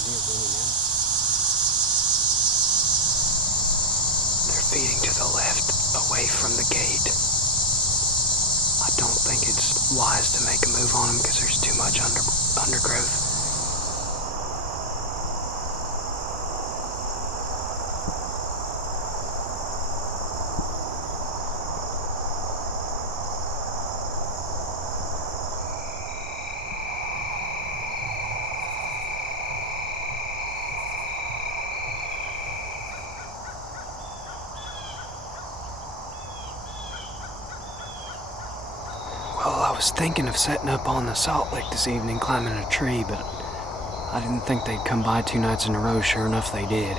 They're feeding to the left, away from the gate. I don't think it's wise to make a move on them because there's too much undergrowth. Well, I was thinking of setting up on the Salt Lick this evening, climbing a tree, but I didn't think they'd come by 2 nights in a row. Sure enough, they did.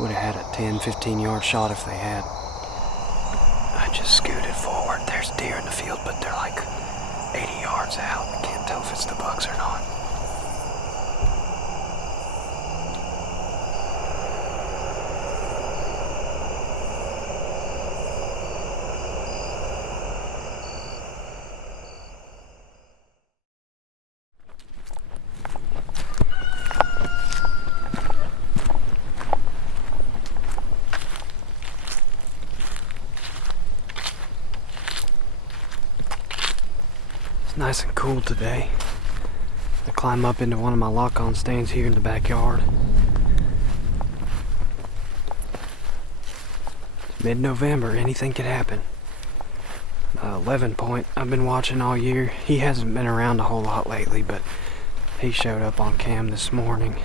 Would have had a 10-15 yard shot if they had. I just scooted forward. There's deer in the field, but they're like 80 yards out. I can't tell if it's the bucks or not. Nice and cool today. I climb up into one of my lock-on stands here in the backyard. It's mid-November, anything could happen. 11 Point, I've been watching all year. He hasn't been around a whole lot lately, but he showed up on cam this morning.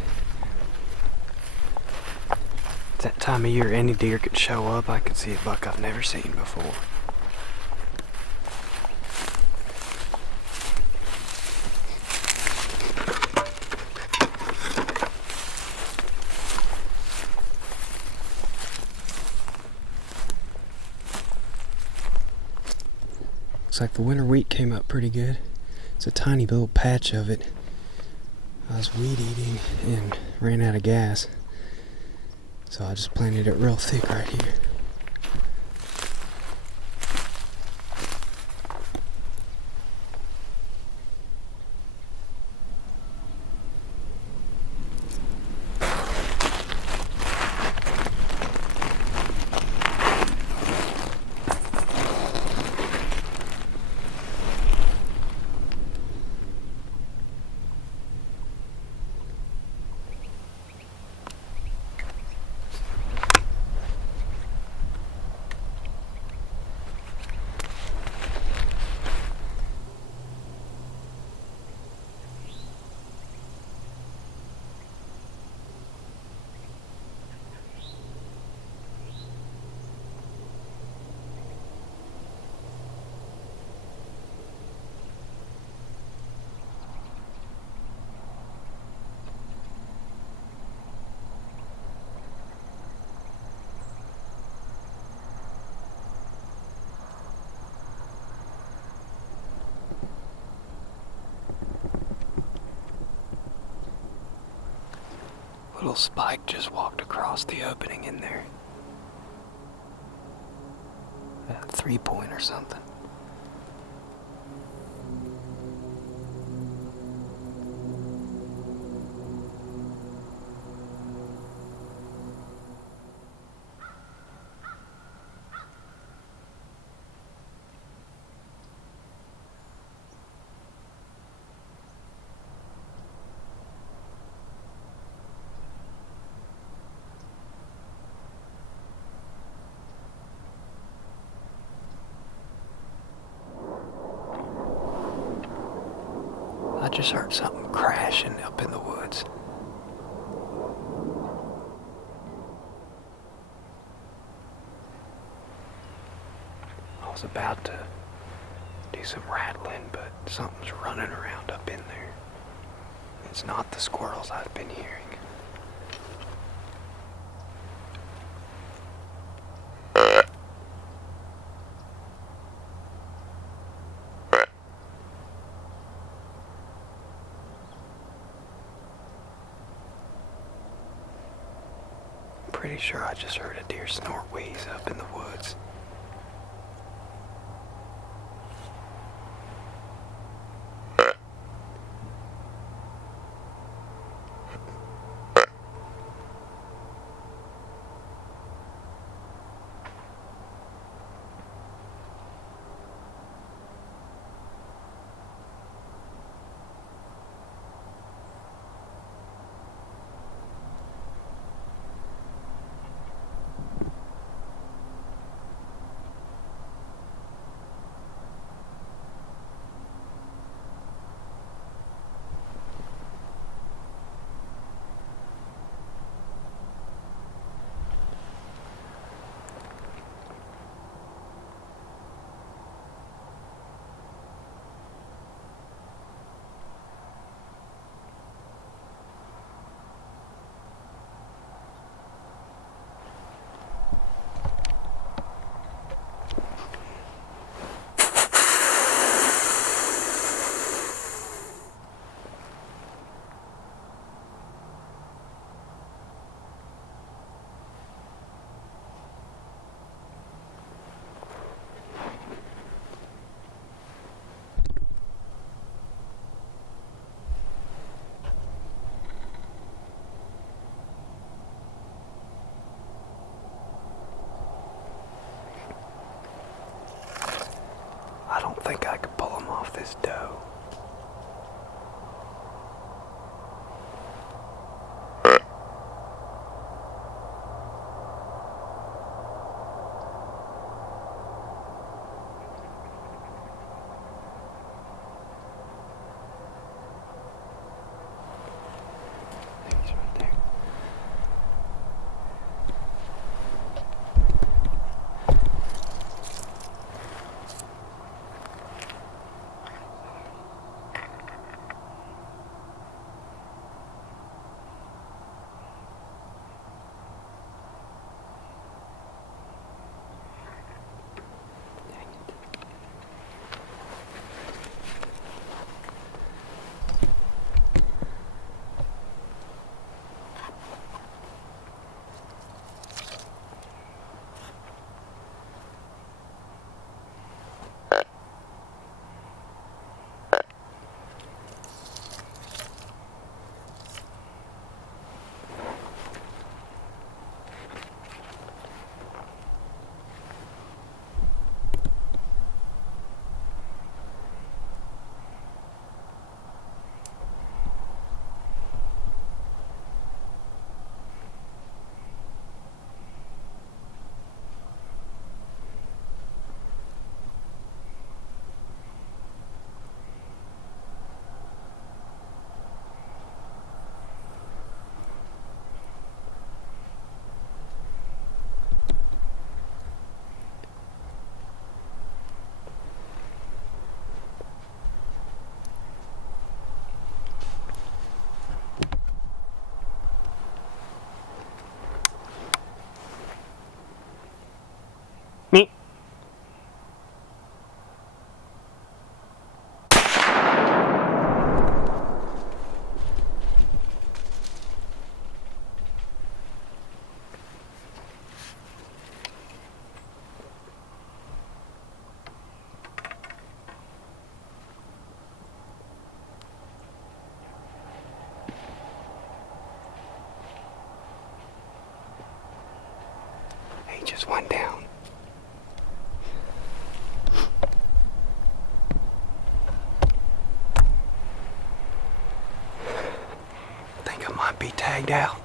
It's that time of year any deer could show up. I could see a buck I've never seen before. Looks like the winter wheat came up pretty good. It's a tiny little patch of it. I was weed eating and ran out of gas, so I just planted it real thick right here. Little Spike just walked across the opening in there. A 3-point or something. I just heard something crashing up in the woods. I was about to do some rattling, but something's running around up in there. It's not the squirrels I've been hearing. Pretty sure I just heard a deer snort wheeze up in the woods. just went down. I think I might be tagged out.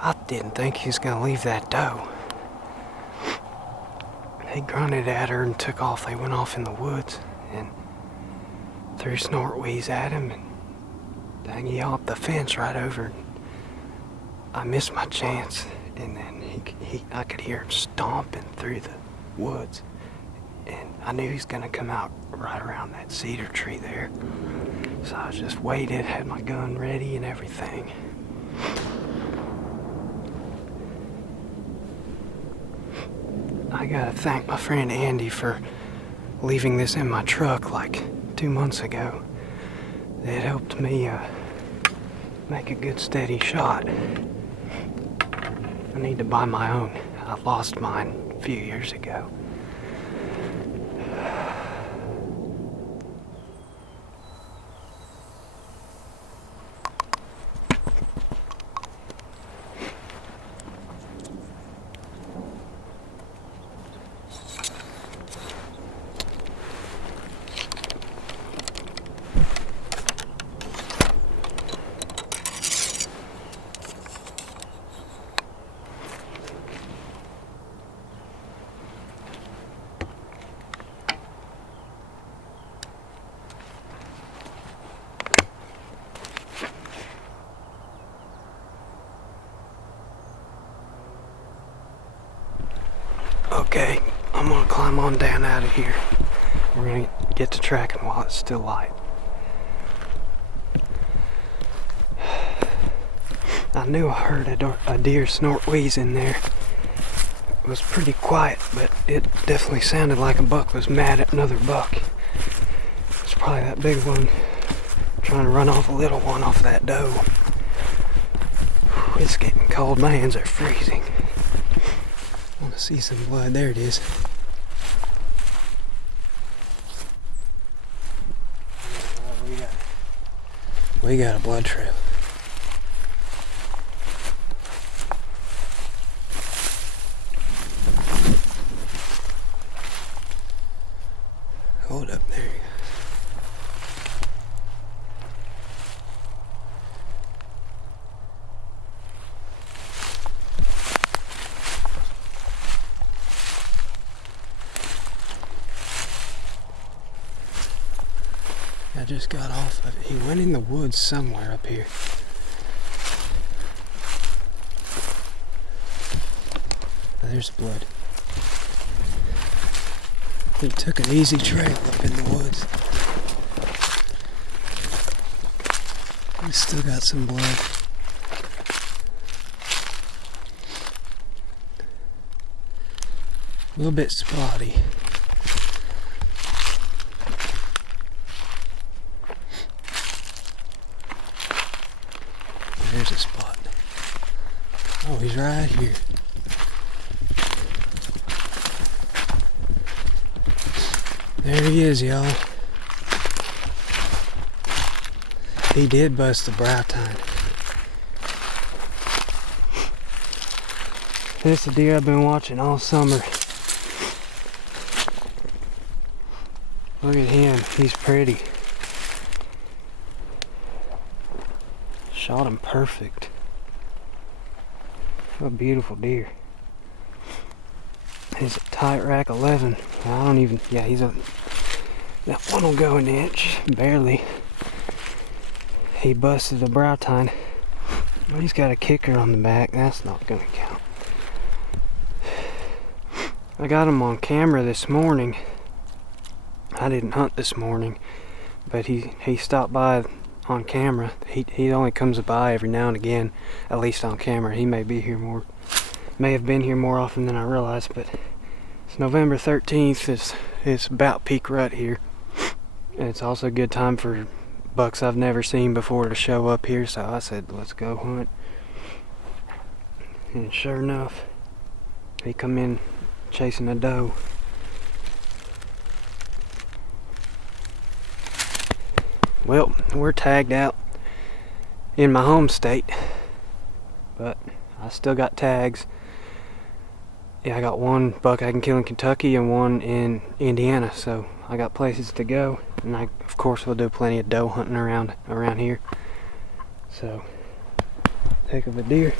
I didn't think he was gonna leave that doe. He grunted at her and took off. They went off in the woods and threw Snort Wheeze at him, and dang, he hopped the fence right over. I missed my chance, and then I could hear him stomping through the woods, and I knew he was gonna come out right around that cedar tree there. So I just waited, had my gun ready and everything. I gotta thank my friend Andy for leaving this in my truck like 2 months ago. It helped me make a good steady shot. I need to buy my own. I lost mine a few years ago. Okay, I'm gonna climb on down out of here. We're gonna get to tracking while it's still light. I knew I heard a deer snort wheeze in there. It was pretty quiet, but it definitely sounded like a buck was mad at another buck. It's probably that big one trying to run off a little one off that doe. Whew, it's getting cold. My hands are freezing. I want to see some blood. There it is. We got a blood trail. Hold up, there you go. I just got off of it. He went in the woods somewhere up here. Oh, there's blood. He took an easy trail up in the woods. He's still got some blood. A little bit spotty. There's a spot. Oh, he's right here. There he is, y'all. He did bust the brow tine. This is a deer I've been watching all summer. Look at him, he's pretty. Shot him perfect. What a beautiful deer. He's a tight rack 11. I don't even, yeah, that one will go an inch, barely. He busted the brow tine. Well, he's got a kicker on the back, that's not gonna count. I got him on camera this morning. I didn't hunt this morning, but he stopped by on camera. He only comes by every now and again, at least on camera. He may have been here more often than I realized, but it's November 13th. It's about peak rut here. And it's also a good time for bucks I've never seen before to show up here, so I said, let's go hunt. And sure enough, he come in chasing a doe. Well, we're tagged out. in my home state, but I still got tags. Yeah, I got one buck I can kill in Kentucky and one in Indiana, so I got places to go, and I of course will do plenty of doe hunting around here. So, heck of a deer.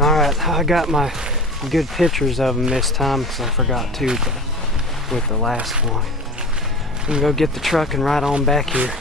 Alright, I got my good pictures of them this time because I forgot to with the last one. I'm gonna go get the truck and ride on back here.